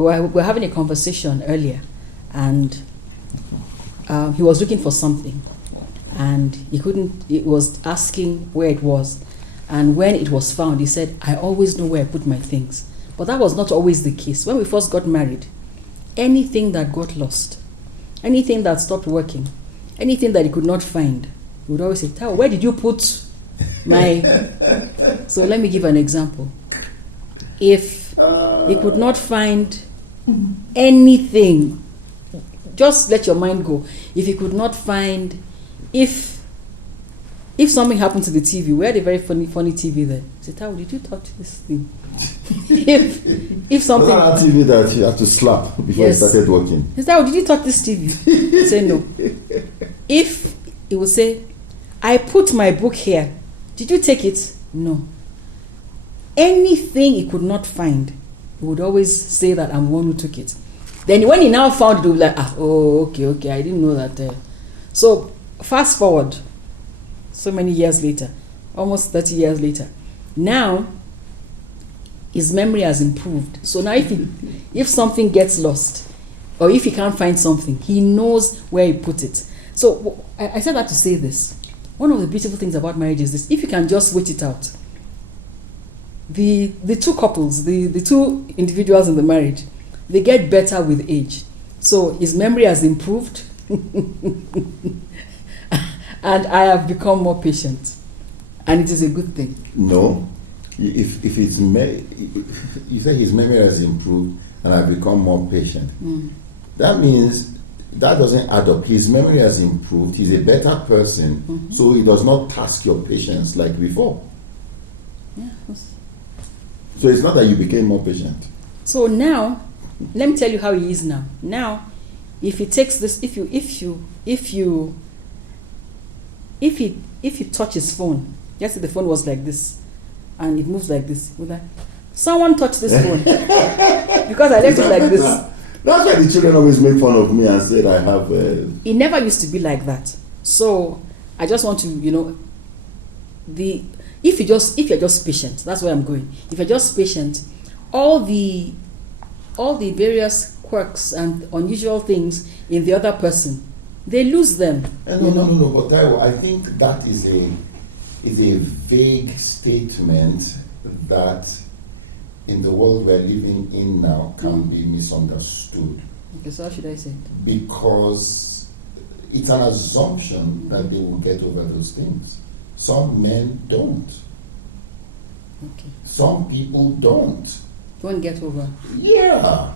we were having a conversation earlier, and he was looking for something, and he was asking where it was, and when it was found, he said, I always know where I put my things. But that was not always the case. When we first got married, anything that got lost, anything that stopped working, anything that he could not find, he would always say, Tao, where did you put my... So let me give an example. If he could not find anything, just let your mind go. If he could not find, if something happened to the TV, we had a very funny TV there. He said, Tao, did you touch this thing? if something... That TV that you have to slap before it started working. He said, Tao, did you touch this TV? He said, no. If he would say, I put my book here, did you take it? No. Anything he could not find, he would always say that I'm the one who took it. Then when he now found it, he would be like, okay, I didn't know that. So fast forward, so many years later, almost 30 years later, now his memory has improved. So now if something gets lost, or if he can't find something, he knows where he put it. So I said that to say this. One of the beautiful things about marriage is this: if you can just wait it out, the two couples, the two individuals in the marriage, they get better with age. So his memory has improved, and I have become more patient, and it is a good thing. No, if you say his memory has improved and I've become more patient, that means that doesn't add up. His memory has improved. He's a better person, so he does not task your patience like before. Yeah. So it's not that you became more patient. So now, let me tell you how he is now. Now, if he takes this, if he touch his phone, yesterday the phone was like this, and it moves like this. Someone touched this phone because I left it like this. That's why the children always make fun of me and said I have. It never used to be like that. So I just want to, if you're just patient, that's where I'm going. If you're just patient, all the various quirks and unusual things in the other person, they lose them. No. But Taiwo, I think that is a vague statement that, in the world we're living in now, can be misunderstood. Okay, so how should I say it? Because it's an assumption that they will get over those things. Some men don't. Okay. Some people don't get over. Yeah.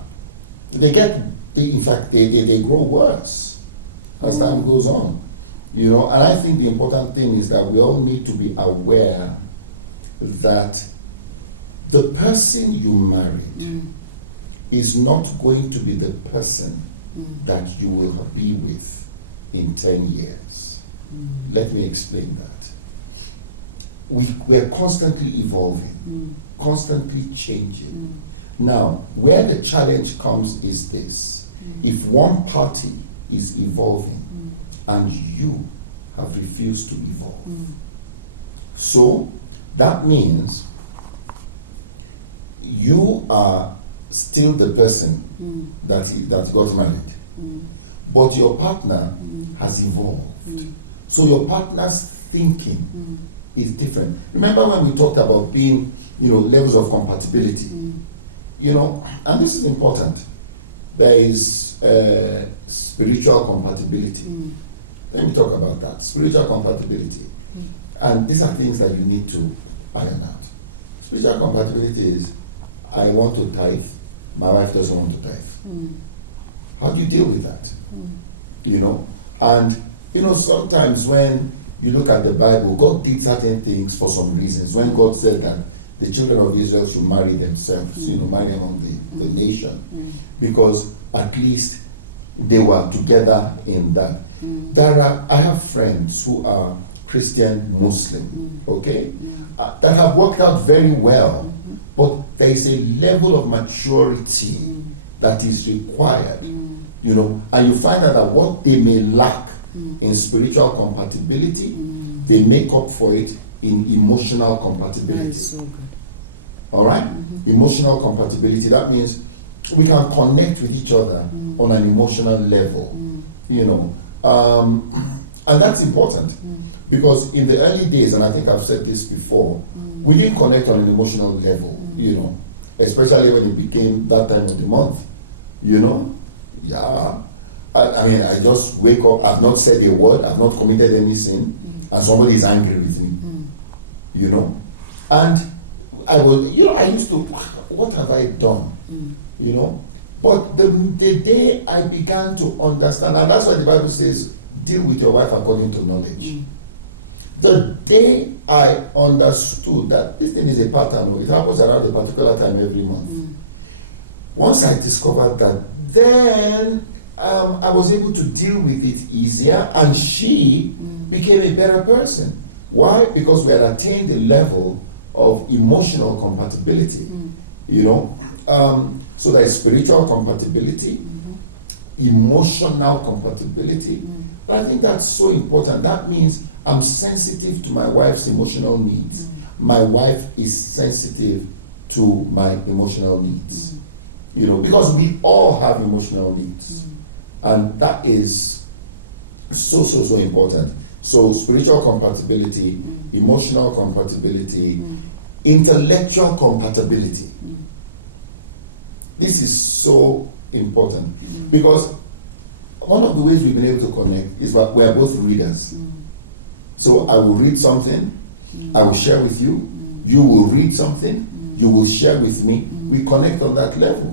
In fact, they grow worse as time goes on. And I think the important thing is that we all need to be aware that the person you married is not going to be the person that you will be with in 10 years. Let me explain that. We're constantly evolving, constantly changing. Now, where the challenge comes is this. If one party is evolving and you have refused to evolve, so that means you are still the person that got married, but your partner has evolved. So your partner's thinking is different. Remember when we talked about being, levels of compatibility, and this is important. There is spiritual compatibility. Let me talk about that. Spiritual compatibility. And these are things that you need to iron out. Spiritual compatibility is, I want to tithe, my wife doesn't want to tithe. How do you deal with that? And sometimes when you look at the Bible, God did certain things for some reasons. When God said that the children of Israel should marry themselves, marry among the nation, because at least they were together in that. I have friends who are Christian Muslim, okay, that have worked out very well, but there is a level of maturity that is required, and you find out that what they may lack in spiritual compatibility, they make up for it in emotional compatibility. That is so good. All right? Emotional compatibility, that means we can connect with each other on an emotional level, you know, and that's important because in the early days, and I think I've said this before, we didn't connect on an emotional level, you know, especially when it became that time of the month, you know. Yeah, I mean, I just wake up, I've not said a word, I've not committed any sin, and somebody is angry with me, you know. And I was, you know, I used to, what have I done? You know, but the day I began to understand, and that's why the Bible says, deal with your wife according to knowledge. The day I understood that this thing is a pattern, it happens around a particular time every month. Once I discovered that, then I was able to deal with it easier, and she became a better person. Why? Because we had attained a level of emotional compatibility, you know. So there is spiritual compatibility, emotional compatibility. But I think that's so important. That means I'm sensitive to my wife's emotional needs. My wife is sensitive to my emotional needs. You know, because we all have emotional needs. And that is so important. So spiritual compatibility, emotional compatibility, intellectual compatibility. This is so important because one of the ways we've been able to connect is that we are both readers. So I will read something, I will share with you, you will read something, you will share with me, we connect on that level.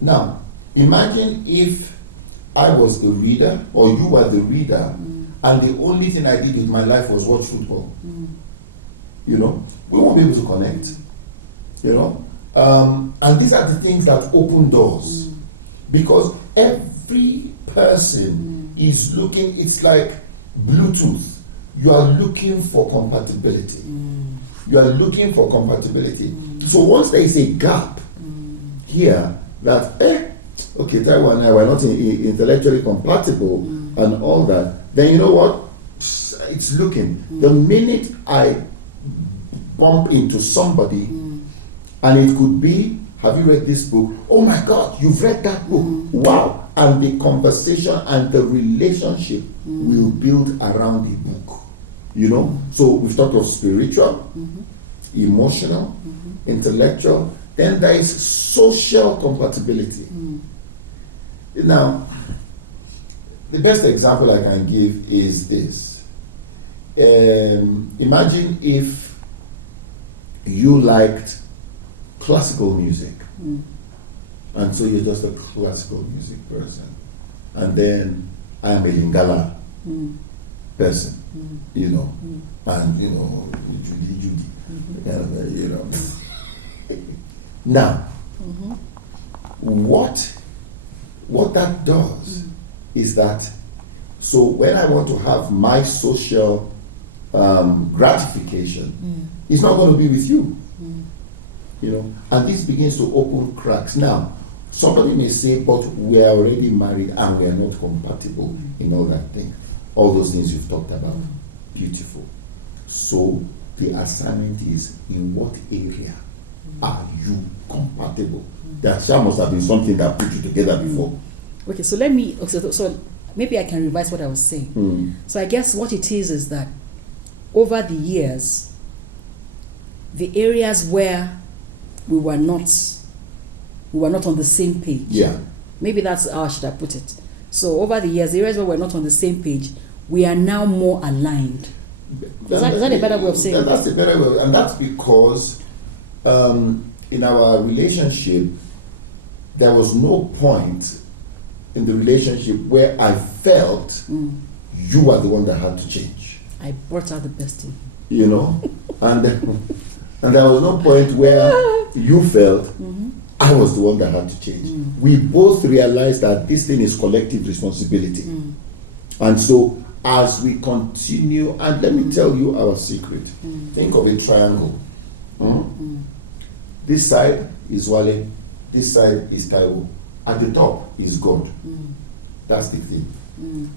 Now, imagine if I was the reader or you were the reader and the only thing I did with my life was watch football. You know, we won't be able to connect, you know. And these are the things that open doors because every person is looking, it's like Bluetooth. You are looking for compatibility. You are looking for compatibility. So once there is a gap here that, okay, Taiwan and I were not intellectually compatible and all that, then you know what? It's looking. The minute I bump into somebody, and it could be, have you read this book? Oh my God, you've read that book. Wow. And the conversation and the relationship will build around the book. You know? So we've talked of spiritual, emotional, intellectual. Then there is social compatibility. Now, the best example I can give is this. Imagine if you liked classical music, and so you're just a classical music person, and then I am a Lingala person, you know, and you know, Judy, you know. Now, what that does is that, so when I want to have my social gratification, it's not going to be with you. You know, and this begins to open cracks. Now, somebody may say, but we are already married and we are not compatible in all that thing. All those things you've talked about. Beautiful. So the assignment is, in what area are you compatible? There must have been something that put you together before. Okay, so let me, so maybe I can revise what I was saying. So I guess what it is that over the years, the areas where we were not on the same page. Yeah. Maybe that's how I should have put it. So over the years, the areas where we're not on the same page, we are now more aligned. Is that a better way of saying it? That's a better way, and that's because in our relationship, there was no point in the relationship where I felt you were the one that had to change. I brought out the best in you. You know, and there was no point where you felt I was the one that had to change. We both realized that this thing is collective responsibility. And so as we continue, and let me tell you our secret. Think of a triangle. This side is Wale, this side is Taiwo. At the top is God. That's the thing.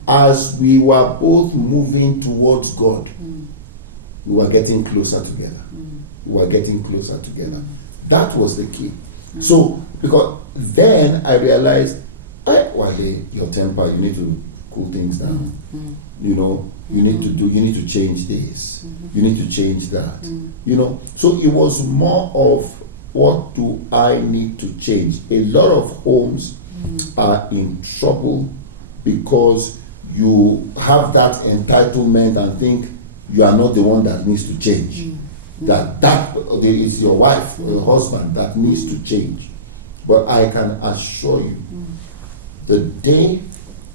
As we were both moving towards God, we were getting closer together. We were getting closer together. That was the key. So Because then I realized, Wale, your temper, you need to cool things down. You know, you need to change this. You need to change that. You know, so it was more of, what do I need to change? A lot of homes are in trouble because you have that entitlement and think you are not the one that needs to change. That it's your wife or your husband that needs to change. But I can assure you, the day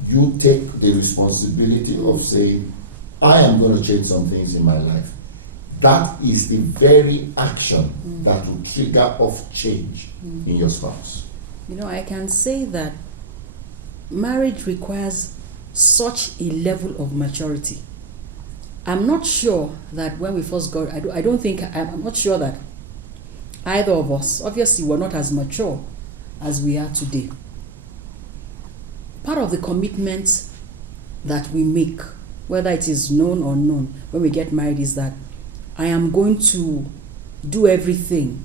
you take the responsibility of saying, I am going to change some things in my life, that is the very action that will trigger off change in your spouse. You know, I can say that marriage requires such a level of maturity. I'm not sure that when we first got, I'm not sure that either of us, obviously we're not as mature as we are today. Part of the commitment that we make, whether it is known or unknown, when we get married, is that I am going to do everything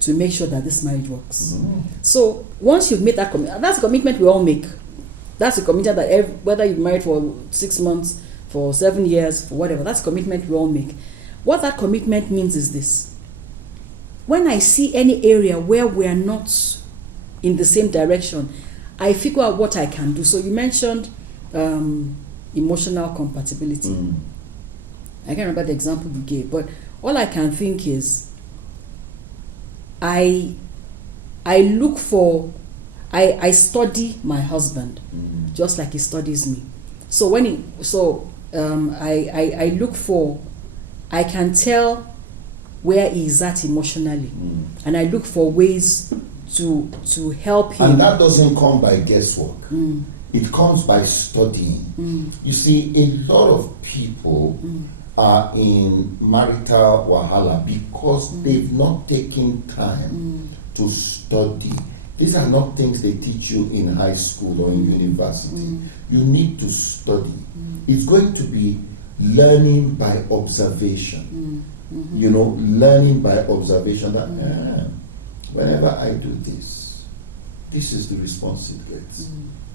to make sure that this marriage works. So once you've made that commitment, that's a commitment we all make. That's a commitment that whether you're married for 6 months, for 7 years, for whatever, that's a commitment we all make. What that commitment means is this: when I see any area where we are not in the same direction, I figure out what I can do. So you mentioned emotional compatibility. I can't remember the example you gave, but all I can think is I study my husband just like he studies me. So I look for, I can tell where he is at emotionally, and I look for ways to help him. And that doesn't come by guesswork. It comes by studying. You see, a lot of people are in marital wahala because they've not taken time to study. These are not things they teach you in high school or in university. You need to study. It's going to be learning by observation. You know, learning by observation that whenever I do this, this is the response it gets.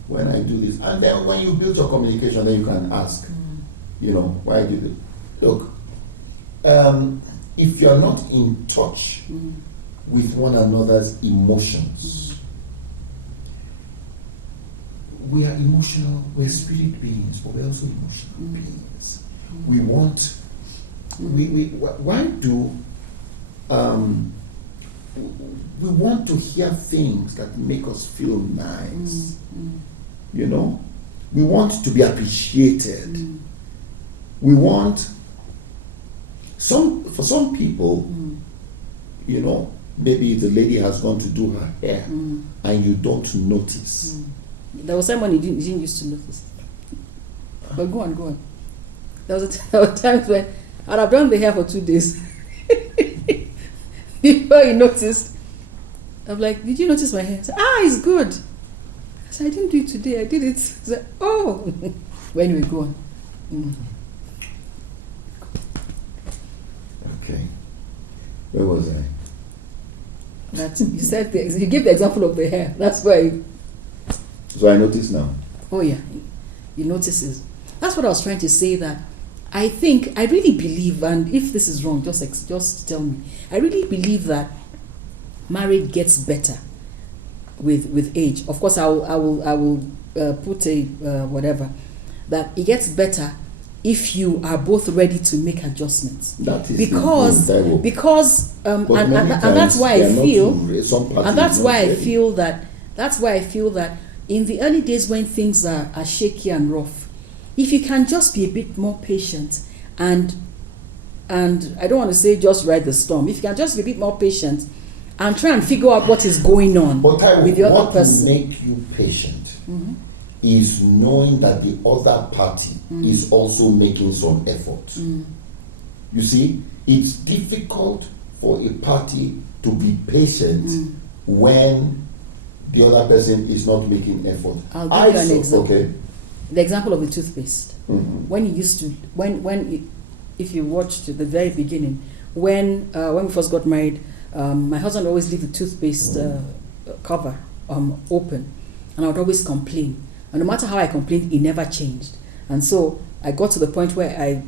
When I do this, and then when you build your communication, then you can ask, you know, why do this? Look, if you're not in touch with one another's emotions, we are emotional, we're spirit beings, but we're also emotional beings. We want, why do we want to hear things that make us feel nice? You know, we want to be appreciated. We want for some people, you know, maybe the lady has gone to do her hair and you don't notice. There was someone you didn't used to notice. But go on. There were times when I'd have done the hair for 2 days. Before you noticed, I'm like, did you notice my hair? I said, it's good. I said, I didn't do it today, I did it. I said, oh. Well, anyway, go on. Okay. Where was I? That you said you gave the example of the hair. That's why. So I notice now. Oh yeah, you notice it. That's what I was trying to say. That I think, I really believe, and if this is wrong, just tell me. I really believe that marriage gets better with age. Of course, I will put a whatever, that it gets better if you are both ready to make adjustments. That is because and that's why I feel, and that's why I feel that in the early days when things are shaky and rough, if you can just be a bit more patient and I don't want to say just ride the storm, if you can just be a bit more patient and try and figure out what is going on with the other person. What will make you patient is knowing that the other party is also making some effort. You see, it's difficult for a party to be patient when the other person is not making effort. I'll give you an example. Okay. The example of the toothpaste. When you used to, if you watched the very beginning, when we first got married, my husband always leave the toothpaste cover open, and I would always complain. And no matter how I complained, it never changed. And so I got to the point where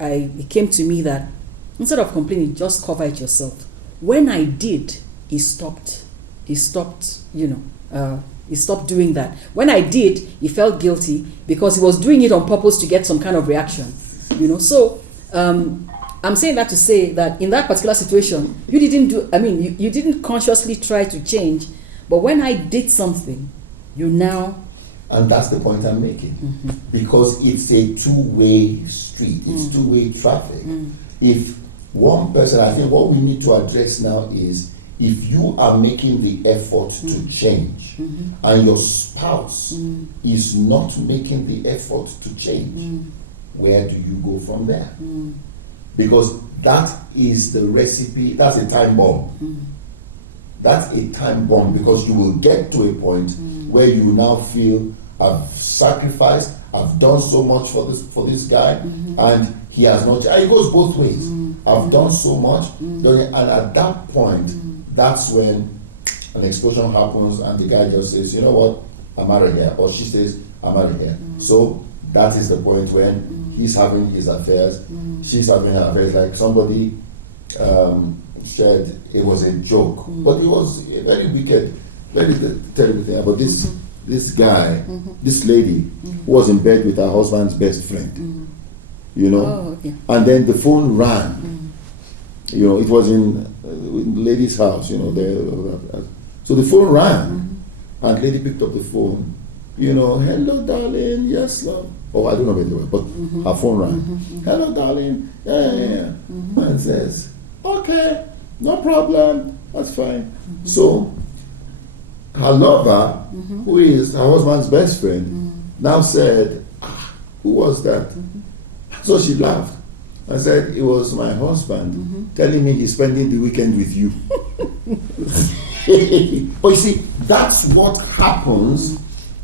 it came to me that instead of complaining, just cover it yourself. When I did, he stopped. He stopped doing that. When I did, he felt guilty because he was doing it on purpose to get some kind of reaction. So I'm saying that to say that in that particular situation, you didn't consciously try to change, but when I did something, you now. And that's the point I'm making. Because it's a two-way street, it's two-way traffic. If one person, I think what we need to address now is, if you are making the effort to change and your spouse is not making the effort to change, where do you go from there? Because that is the recipe, that's a time bomb. That's a time bomb, because you will get to a point where you now feel, I've sacrificed, I've done so much for this guy, and he has not. And it goes both ways. I've done so much, and at that point, that's when an explosion happens, and the guy just says, you know what, I'm out of here, or she says, I'm out of here. So that is the point when he's having his affairs, she's having her affairs. Like somebody said, it was a joke, but it was a very wicked, very terrible thing about this guy, this lady who was in bed with her husband's best friend, Oh, okay. and then the phone rang. It was in the lady's house, so the phone rang, and the lady picked up the phone, hello darling, yes love, I don't know where they were, but her phone rang. Hello darling, yeah. And says, okay, no problem, that's fine. So her lover, who is her husband's best friend, now said, who was that? So she laughed. I said, it was my husband telling me he's spending the weekend with you. But you see, that's what happens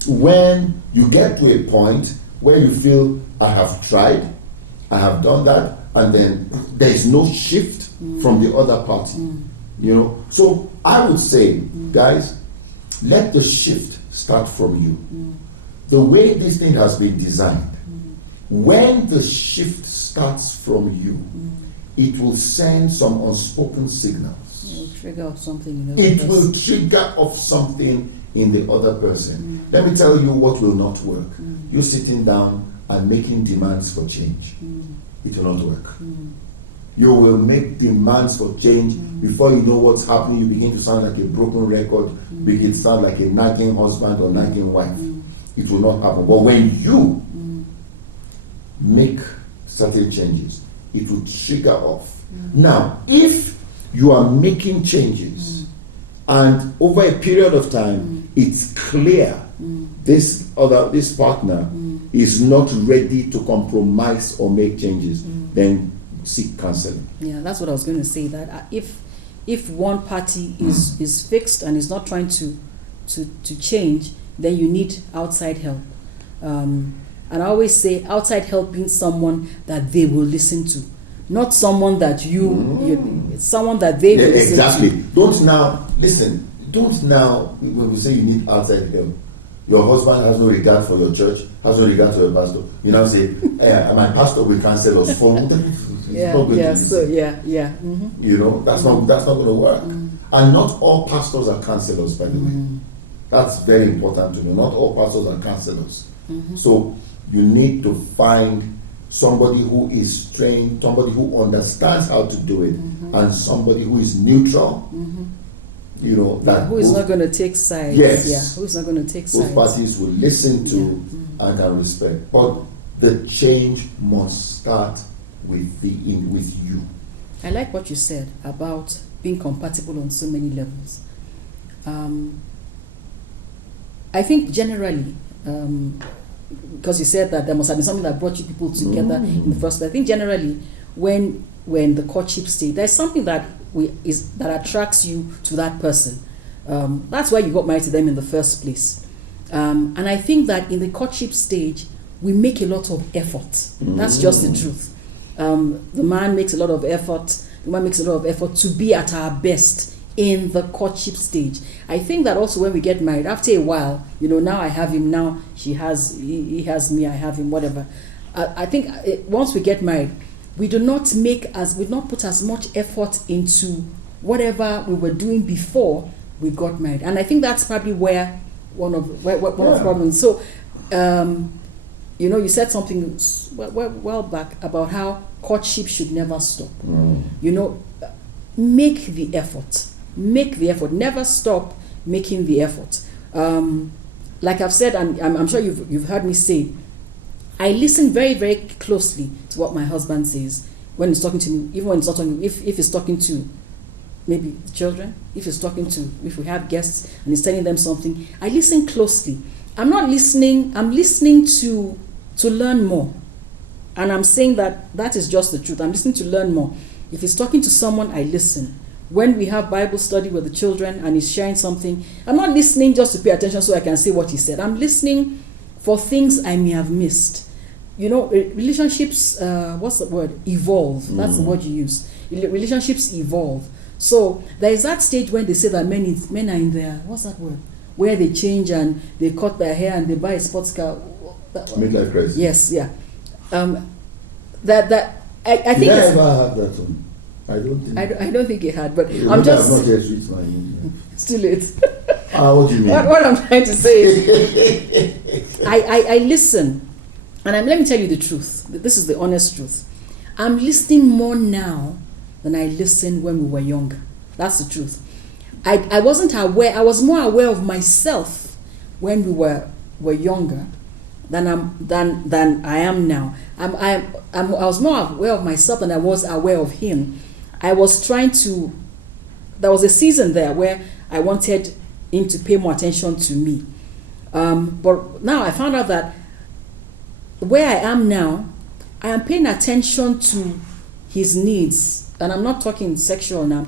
when you get to a point where you feel, I have tried, I have done that, and then there is no shift from the other party. So I would say, guys, let the shift start from you. The way this thing has been designed, when the shift starts from you, it will send some unspoken signals. It will trigger off something. It will trigger off something in the other person. Let me tell you what will not work. You sitting down and making demands for change. It will not work. You will make demands for change. Before you know what's happening, you begin to sound like a broken record, begin to sound like a nagging husband or nagging wife. It will not happen. But when you make certain changes, it will trigger off. Now, if you are making changes and over a period of time it's clear this partner is not ready to compromise or make changes, then seek counseling. Yeah, that's what I was going to say, that if one party is fixed and is not trying to change, then you need outside help. And I always say outside help means someone that they will listen to, not someone that someone that they will listen exactly. to. Don't now, when we say you need outside help, your husband has no regard for your church, has no regard to your pastor. You now say, my pastor will cancel us for that's not going to work. And not all pastors are counselors, by the way. That's very important to know. Not all pastors are counselors. So you need to find somebody who is trained, somebody who understands how to do it, and somebody who is neutral. Who is not going to take sides. Yes. Yeah, who is not going to take sides. Both parties will listen to and can respect. But the change must start with you. I like what you said about being compatible on so many levels. I think generally, because you said that there must have been something that brought you people together in the first place. I think generally, when the courtship stage, there's something that attracts you to that person. That's why you got married to them in the first place. And I think that in the courtship stage, we make a lot of effort. That's just the truth. The man makes a lot of effort. The woman makes a lot of effort to be at our best in the courtship stage. I think that also when we get married, after a while, now I have him, now he has me, I have him, whatever. I think once we get married, we do not put as much effort into whatever we were doing before we got married. And I think that's probably where one of the problems. So, you said something well back about how courtship should never stop. Make the effort. Never stop making the effort. Like I've said, and I'm sure you've heard me say, I listen very, very closely to what my husband says when he's talking to me, even when he's not talking, if he's talking to maybe children, if we have guests and he's telling them something, I listen closely. I'm listening to learn more. And I'm saying that is just the truth. I'm listening to learn more. If he's talking to someone, I listen. When we have Bible study with the children and he's sharing something, I'm not listening just to pay attention so I can say what he said. I'm listening for things I may have missed. Relationships, what's the word? Evolve. That's the word you use. Relationships evolve. So there is that stage when they say that men are in their, what's that word? Where they change and they cut their hair and they buy a sports car. Midlife crisis. Yes, yeah. I think Did I ever have that one? I don't think. I don't think it had, but I'm just. I've not yet reached my. It's too late. What do you mean? What I'm trying to say is, I listen, and let me tell you the truth. This is the honest truth. I'm listening more now than I listened when we were younger. That's the truth. I wasn't aware. I was more aware of myself when we were younger than I am now. I was more aware of myself than I was aware of him. I was trying to. There was a season there where I wanted him to pay more attention to me, but now I found out that where I am now, I am paying attention to his needs, and I'm not talking sexual now.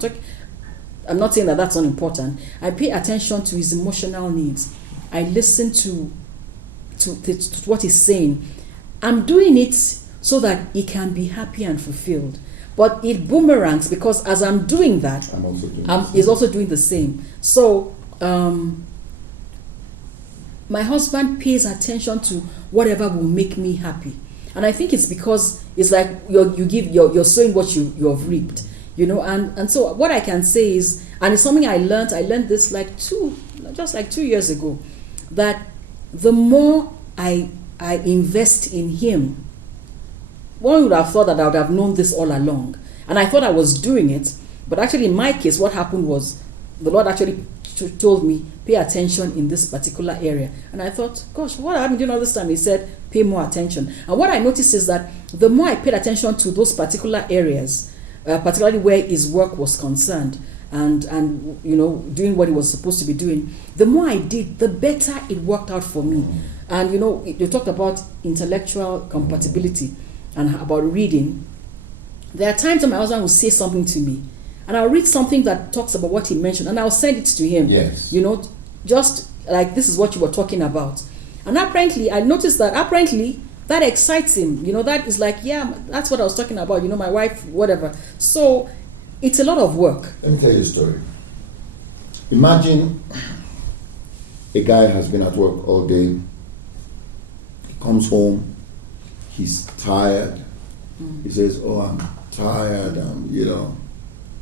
I'm not saying that that's unimportant. I pay attention to his emotional needs. I listen to what he's saying. I'm doing it so that he can be happy and fulfilled. But it boomerangs because as I'm doing that, he's also doing the same. So my husband pays attention to whatever will make me happy. And I think it's because it's like you're sowing what you've reaped. And so what I can say is, and it's something I learned this just like 2 years ago, that the more I invest in him, one would have thought that I would have known this all along. And I thought I was doing it, but actually in my case, what happened was the Lord actually told me, pay attention in this particular area. And I thought, gosh, what happened all this time? He said, pay more attention. And what I noticed is that the more I paid attention to those particular areas, particularly where his work was concerned, and doing what he was supposed to be doing, the more I did, the better it worked out for me. And you talked about intellectual compatibility and about reading. There are times when my husband will say something to me, and I'll read something that talks about what he mentioned, and I'll send it to him. Yes. Just like, this is what you were talking about. And apparently, I noticed that that excites him. That is like, yeah, that's what I was talking about. My wife, whatever. So it's a lot of work. Let me tell you a story. Imagine a guy has been at work all day. He comes home. He's tired. He says, "Oh, I'm tired."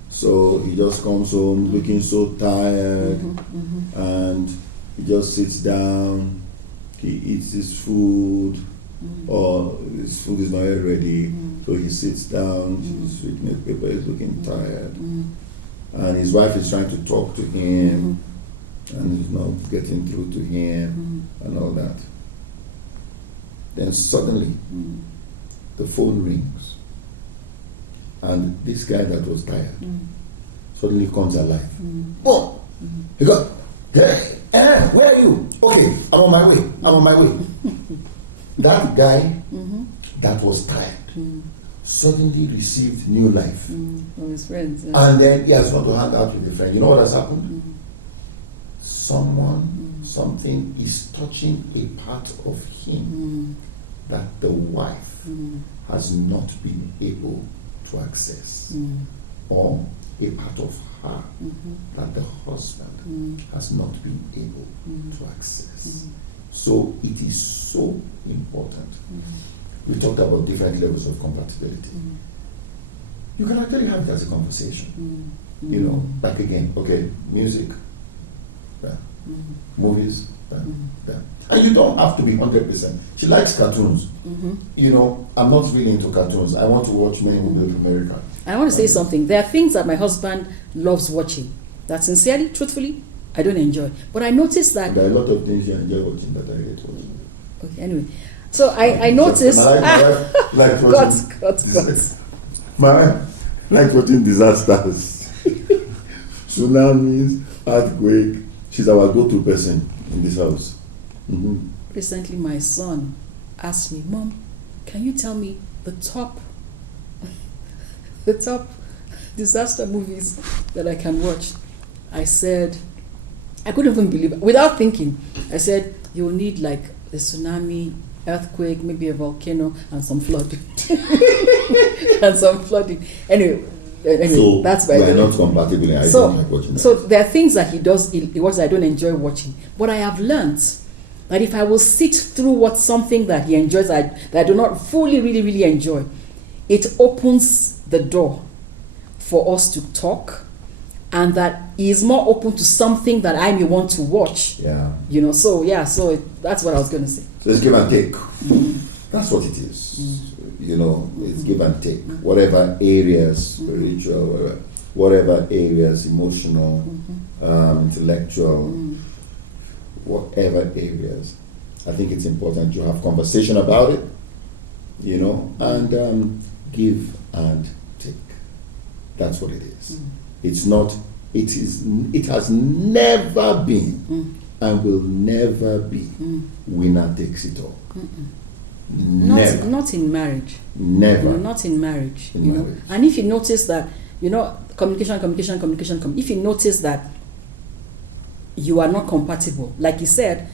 So he just comes home looking so tired, and he just sits down. He eats his food, or his food is not yet ready. So he sits down. He's reading the paper. He's looking tired, and his wife is trying to talk to him, and he's not getting through to him, and all that. Then suddenly, the phone rings, and this guy that was tired suddenly comes alive. Boom! He goes, "Hey, where are you? Okay, I'm on my way. That guy that was tired suddenly received new life. From his friends. Yeah. And then he has gone to hand out with a friend. You know what has happened? Something is touching a part of him that the wife has not been able to access. or a part of her that the husband has not been able to access. So it is so important. We talked about different levels of compatibility. You can actually have it as a conversation. You know, like again, okay, music, movies, and you don't have to be 100%. She likes cartoons. You know, I'm not really into cartoons. I want to watch many movies of America. I want to say something. There are things that my husband loves watching that sincerely, truthfully, I don't enjoy. But I noticed that... There are a lot of things you enjoy watching that I hate watching. Okay, anyway. So I noticed... My wife likes watching... My wife likes watching disasters. Tsunamis, earthquake. She's our go-to person in this house. Recently, my son asked me, Mom, can you tell me the top disaster movies that I can watch? I said, I couldn't even believe it. Without thinking, I said, you'll need like a tsunami, earthquake, maybe a volcano, and some flooding. Anyway, so that's why we're not compatible. I don't like watching that. So there are things that he does, he watches I don't enjoy watching. But I have learned that if I will sit through something that he enjoys that I do not fully, really enjoy, it opens the door for us to talk, and that he is more open to something that I may want to watch. Yeah. You know, so that's what I was going to say. So it's give and take. That's what it is. You know, it's give and take. Whatever areas, spiritual, whatever areas, emotional, intellectual, whatever areas. I think it's important you have conversation about it, you know, and give and take. That's what it is. It's not, it has never been and will never be winner takes it all. Never. Not in marriage. Never. No, not in marriage. In you marriage. know, and if you notice that, you know, communication. If you notice that you are not compatible, like you said,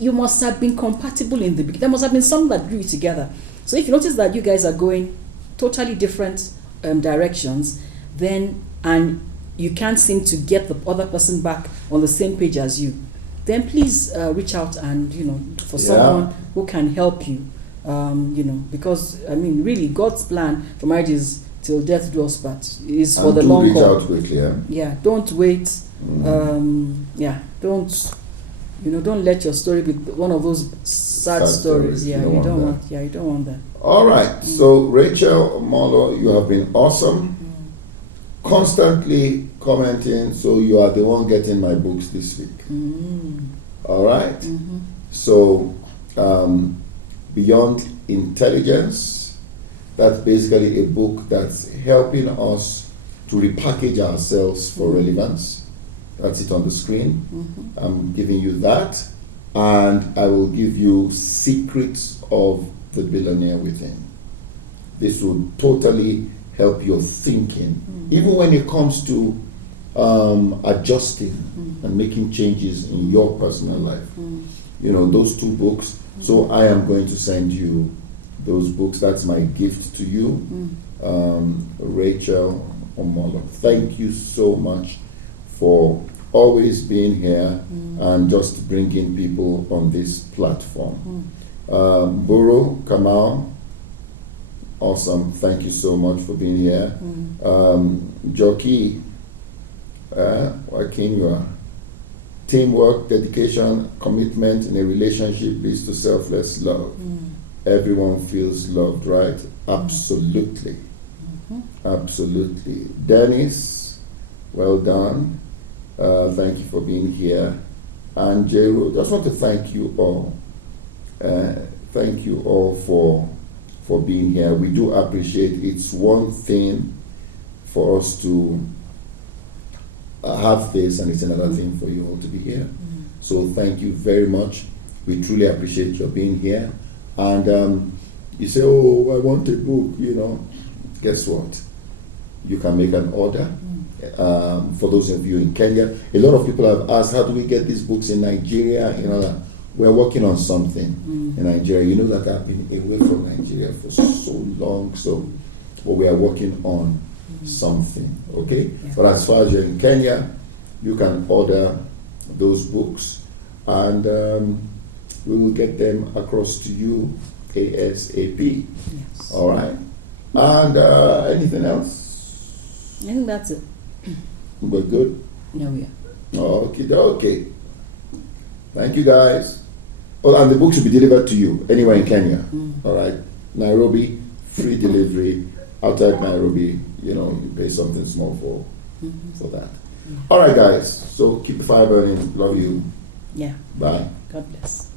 you must have been compatible in the beginning. There must have been something that drew you together. So if you notice that you guys are going totally different directions, then and you can't seem to get the other person back on the same page as you, then please reach out and, you know, for someone who can help you. You know, because I mean, really, God's plan for marriage is till death do us part. Is for the long haul. Reach out quickly. Yeah, don't wait. Don't let your story be one of those sad stories. Yeah, you don't want. Yeah, you don't want that. All right. So Rachel Molo, you have been awesome. Constantly commenting. So you are the one getting my books this week. All right. So. Beyond Intelligence, that's basically a book that's helping us to repackage ourselves for relevance. That's it on the screen. I'm giving you that, and I will give you Secrets of the Billionaire Within. This will totally help your thinking, even when it comes to adjusting and making changes in your personal life. You know, those two books. So I am going to send you those books. That's my gift to you, Rachel Omolo. Thank you so much for always being here and just bringing people on this platform. Buru Kamal, awesome. Thank you so much for being here. Jockey, Akinyemi. Teamwork, dedication, commitment in a relationship leads to selfless love. Everyone feels loved, right? Absolutely. Absolutely. Dennis, well done. Thank you for being here. And Jero, just want to thank you all. Thank you all for being here. We do appreciate it. It's one thing for us to have this, and it's another thing for you all to be here. So thank you very much. We truly appreciate your being here. And you say, oh, I want a book, you know. Guess what? You can make an order. For those of you in Kenya, a lot of people have asked, how do we get these books in Nigeria? You know, we're working on something in Nigeria. You know that I've been away from Nigeria for so long. So what we are working on something, okay? Yeah. But as far as you're in Kenya, you can order those books, and we will get them across to you ASAP. Yes. All right. And anything else? I think that's it. We're good. Yeah, we are. Okay. Thank you, guys. Oh, and the book should be delivered to you anywhere in Kenya. All right. Nairobi, free delivery. Outside Nairobi, you pay something small for that. Yeah. All right, guys. So keep the fire burning. Love you. Yeah. Bye. God bless.